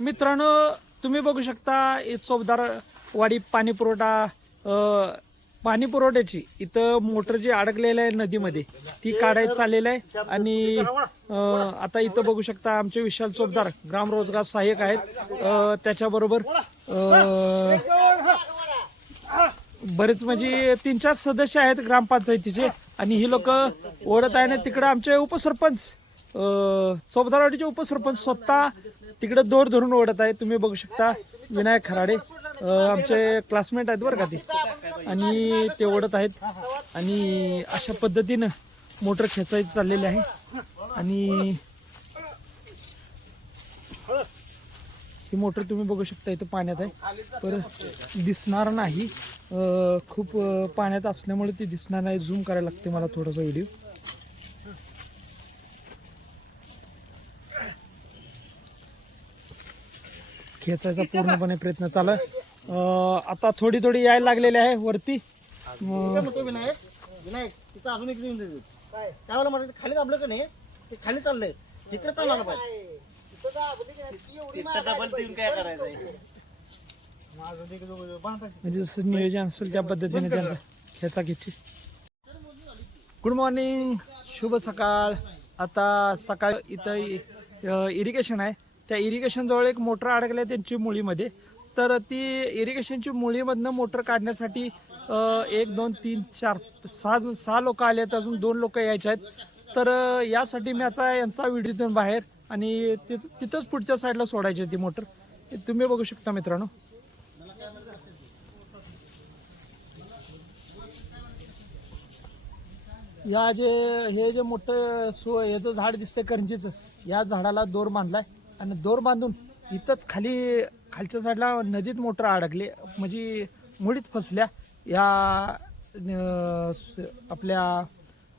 मित्रांनो तुम्ही बघू शकता चौबदार वाडी पाणी पुरवठ्याची इथं मोटर जी अडकलेली आहे नदीमध्ये ती काढायला चाललेलं आहे. आणि आता इथं बघू शकता आमचे विशाल चौबदार ग्राम रोजगार सहाय्यक आहेत. त्याच्याबरोबर बरेच म्हणजे 3-4 सदस्य आहेत ग्रामपंचायतीचे. आणि ही लोक ओढत आहे ना तिकडे आमचे उपसरपंच चौबदारवाडीचे उपसरपंच स्वतः तिकडे दोर धरून ओढत आहे. तुम्ही बघू शकता विनायक खराडे आमचे क्लासमेट आहेत बरं का ते. आणि ते ओढत आहेत आणि अशा पद्धतीनं मोटर खेचायची चाललेली आहे. आणि ही मोटर तुम्ही बघू शकता इथं पाण्यात आहे पर दिसणार नाही. खूप पाण्यात असल्यामुळे ती दिसणार नाही. झूम करायला लागते मला थोडासा व्हिडिओ. खेचायचा पूर्णपणे प्रयत्न चालू आहे. आता थोडी थोडी यायला लागलेली आहे वरती. विनायक तिथं अजून एक त्यावेळेला मला खाली दाबलं का नाही ते खाली चाललंय इकडे चालणार पाहिजे. म्हणजे जसं नियोजन असेल त्या पद्धतीने त्यांचा खेचाखेची. गुड मॉर्निंग, शुभ सकाळ. आता सकाळ इथं इरिगेशन आहे. त्या इरिगेशन जवळ एक मोटर अडकली आहे त्यांची मुळीमध्ये. तर ती इरिगेशनची मुळीमधनं मोटर काढण्यासाठी 1 2 3 4 6 लोक आले आहेत. अजून 2 लोक यायचे आहेत. तर यासाठी मी आता यांचा व्हिडिओतून बाहेर आणि तिथंच पुढच्या साईडला सोडायची ती मोटर. तुम्ही बघू शकता मित्रांनो. हे जे मोठं याचं झाड दिसतंय करंजीचं, या झाडाला दोर बांधलाय आणि दोर बांधून इथंच खालच्या साईडला नदीत मोटर अडकली. म्हणजे मुळीत फसल्या. या आपल्या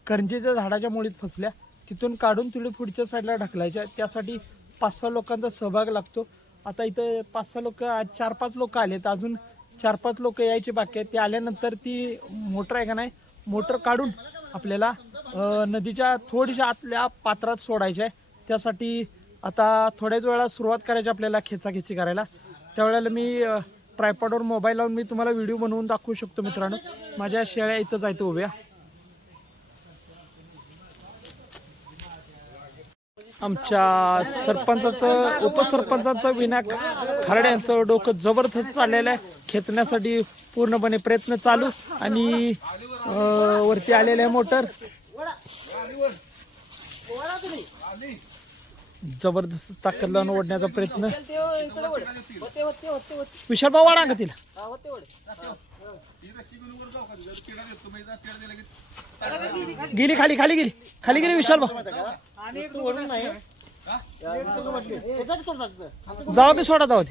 करंजीच्या झाडाच्या मुळीत फसल्या. तिथून काढून तिथे पुढच्या साईडला ढकलायच्या. त्यासाठी 5-6 लोकांचा सहभाग लागतो. आता इथं 5-6 लोक 4-5 लोक आलेत. अजून 4-5 लोक यायचे बाकी आहेत. ते आल्यानंतर ती मोटर आहे का नाही मोटर काढून आपल्याला नदीच्या थोडीशा आतल्या पात्रात सोडायचे आहे. त्यासाठी आता थोड्याच वेळा सुरुवात करायची आपल्याला खेचाखेची करायला. त्यावेळेला मी ट्रायपॉडवर मोबाईल लावून मी तुम्हाला व्हिडिओ बनवून दाखवू शकतो मित्रांनो. माझ्या शेळ्या इथंच आहेत उभ्या. आमच्या सरपंचाचं उपसरपंचाचं विनायक खराडे यांचं डोकं जबरदस्त चाललेलं आहे. खेचण्यासाठी पूर्णपणे प्रयत्न चालू. आणि वरती आलेले आहे मोटर. जबरदस्त ताकद लावून ओढण्याचा प्रयत्न. विशाल भाऊ वाढा का तिला. गेली खाली गेली विशाल भाऊ. जाऊ की सोडा जाऊ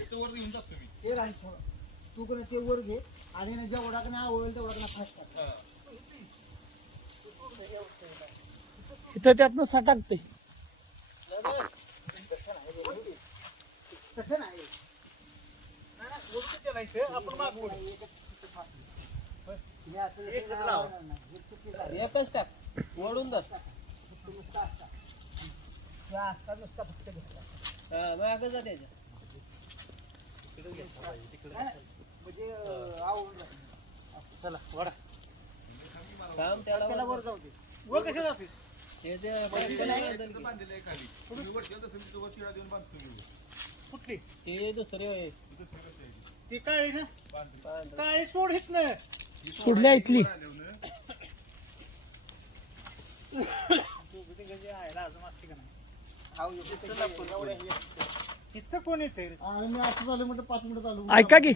इथं त्यातनं सटाकते. चला वडा काम त्याला वर जाऊ दे. वर कशा जाते कुठली ते दुसरे ती काळी ना काळी सोड हित ना सोडल्या इथली. कोण येते असं झालं म्हटलं 5 मिनिटं चालू. ऐका की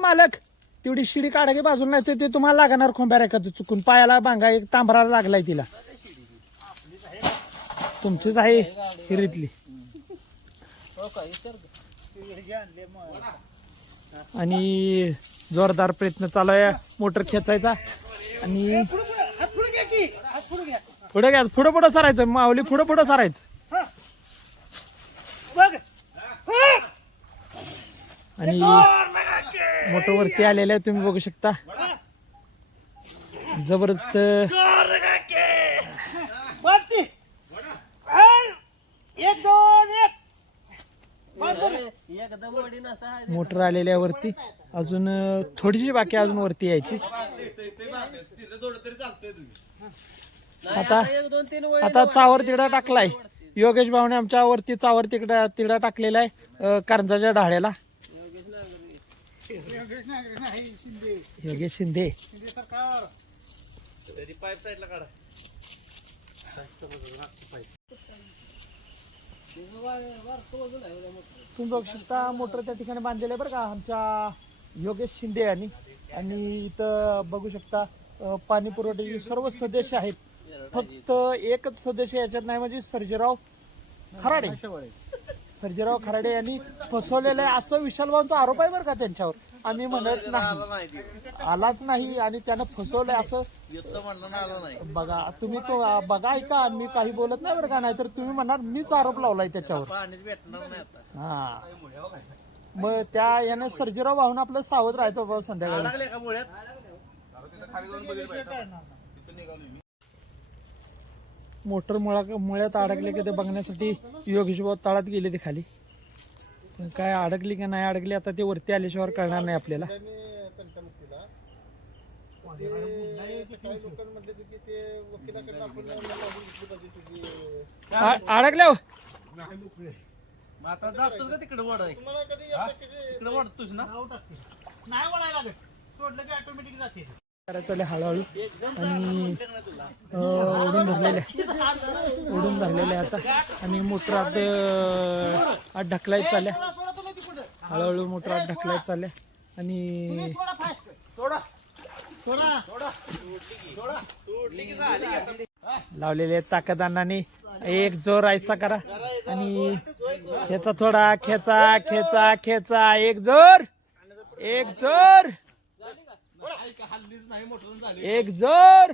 मालक तेवढी शिडी काढा की बाजूला. नाही ते तुम्हाला लागणार खोंब्या का चुकून पायाला बांगा एक तांबरा लागलाय तिला. तुमचीच आहे हिरीतली. आणि जोरदार प्रयत्न चालू आहे मोटर खेचायचा. आणि पुढे घ्या पुढं सरायचं माऊली. पुढं सरायचं. आणि मोटर वरती आलेलं आहे तुम्ही बघू शकता. जबरदस्त एक दोन एक एकदम वडी नसा आहे. मोटर आलेल्या वरती अजून थोडीशी बाकी आहे अजून वरती यायची. आता एक दोन तीन वडी आता चावर तिडा टाकलाय योगेश भाऊने आमच्या वरती चावर तिडा टाकलेला आहे कारंजाच्या ढाळ्याला. योगेश शिंदे पाईप साईडला काढा. तुम्ही बघू शकता मोटर त्या ठिकाणी बांधलेलं आहे बरं का आमच्या योगेश शिंदे यांनी. आणि इथं बघू शकता पाणी पुरवठ्याचे सर्व सदस्य आहेत. फक्त एकच सदस्य याच्यात नाही म्हणजे सर्जेराव खराडे. सर्जेराव खराडे यांनी फसवलेलं आहे असं विशाल भाऊंचा आरोप आहे बरं का त्यांच्यावर. आम्ही म्हणत नाही आलाच नाही आणि त्यानं फसवलंय असं बघा. तुम्ही तो बघा ऐका मी काही बोलत नाही बरं का. नाहीतर तुम्ही म्हणणार मीच आरोप लावलाय त्याच्यावर. हा मग त्या यानं सर्जेराव भाऊन आपलं सावध राहायचं बाबा संध्याकाळी. लागले का मुळ्यात? मोटर मुळ्यात अडकले की ते बघण्यासाठी योगेश भाऊ तळात गेले ते खाली. पण काय अडकली का नाही अडकली आता ते वरती आल्याशिवाय कळणार नाही आपल्याला. अडकल्या हो. आता जातोस का तिकडे वड आहे तिकडे वडतोस ना. नाही वळायला लागत सोडलं की ऑटोमॅटिक जाते. करायचं हळूहळू आणि ओढून धरलेले आता. आणि मोटर आत ढकलायच चालल्या हळूहळू मोटर आत ढकलायच चालल्या. आणि लावलेले ताकद अन्नाने एक जोर आयसा करा आणि खेचा थोडा खेचा खेचा खेचा एक जोर एक जोर एक जोर.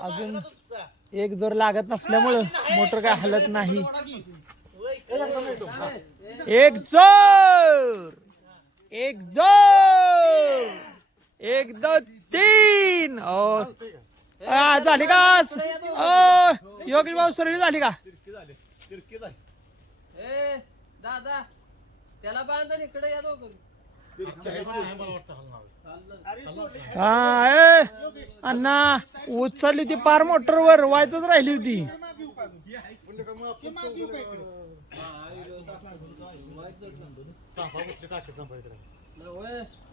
अजून एक जोर लागत नसल्यामुळं मोटर काय हलत नाही. एक जोर एक जोर एक दोन तीन. झाली का योगेश भाऊ सरळी झाली का? ए दादा त्याला बांधा इकडे या दोघं. हा अण्णा उचलली ती पार मोटरवर व्हायचंच राहिली होती.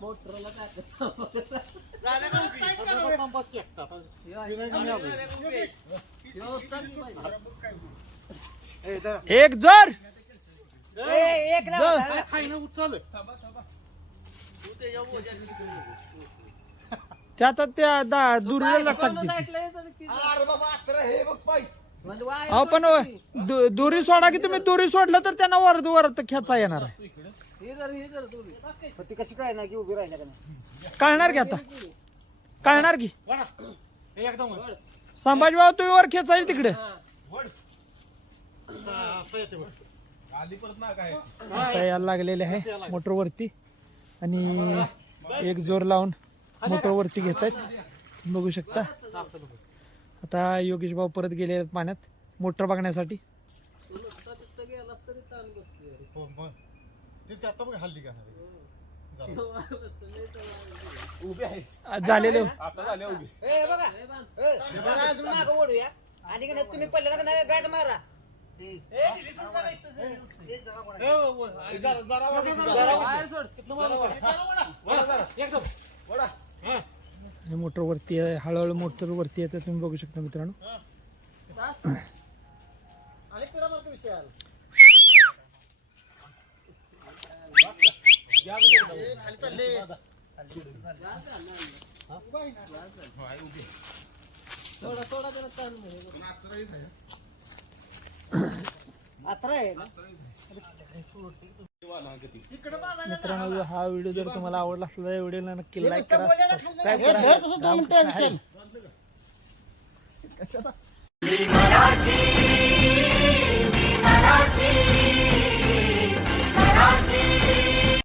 मोटरला एक जोर त्यात त्या दुरीला टाकते. अहो पण दुरी सोडा की तुम्ही दुरी सोडलं तर त्यांना वर वर खेचा येणार आहे. ती कशी काय ना की उभी राहिल्या का नाही कळणार की आता कळणार की. एकदम संभाजी भाऊ तुम्ही वर खेचायला तिकडे आता यायला लागलेले आहे मोटर वरती. आणि एक जोर लावून मोटर वरती घेत आहेत बघू शकता. आता योगेश भाऊ परत गेले आहेत पाण्यात मोटर बघण्यासाठी. झालेले आणि तुम्ही पहिल्यांदा नाही गाठ मारा. मोटर वरती आहे हळूहळू मोटर वरती येते तुम्ही बघू शकता मित्रांनो. मित्रांनो हा व्हिडिओ जर तुम्हाला आवडला असला तर व्हिडिओला नक्की लाईक करा सबस्क्राईब करा.